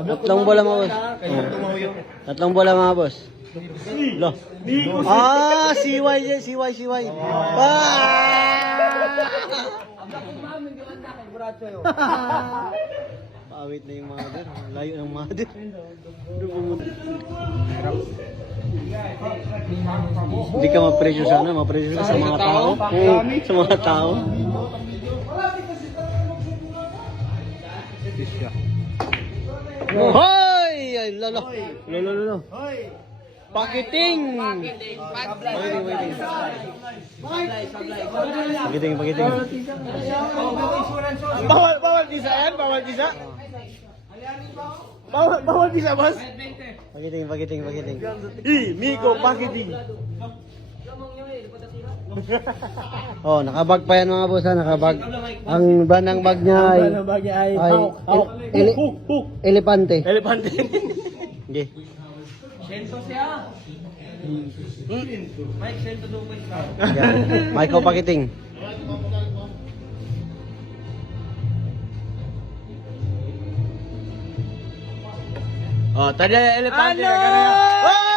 Tatlong bola mga boss. Tatlong bola mga boss. Lo. Ah, siway yan, siway. Paawit na yung mother. Layo ng mother. Hindi ka mapresyo sana, mapresyo ka sa mga tao. Sa mga tao. Hoy! Ay, lolo. Lolo. Pakiting. Pakiting. Bawal visa yan? Bawal visa? Bawal visa, boss? Pakiting. Miko, pakiting. Oh, nakabag pa yan mga boss ha, nakabag. Ang brand ng bag niya ay Elepante. Elepante. Okay. Mike Pakiting. Oh, tadi elepante na ganyan.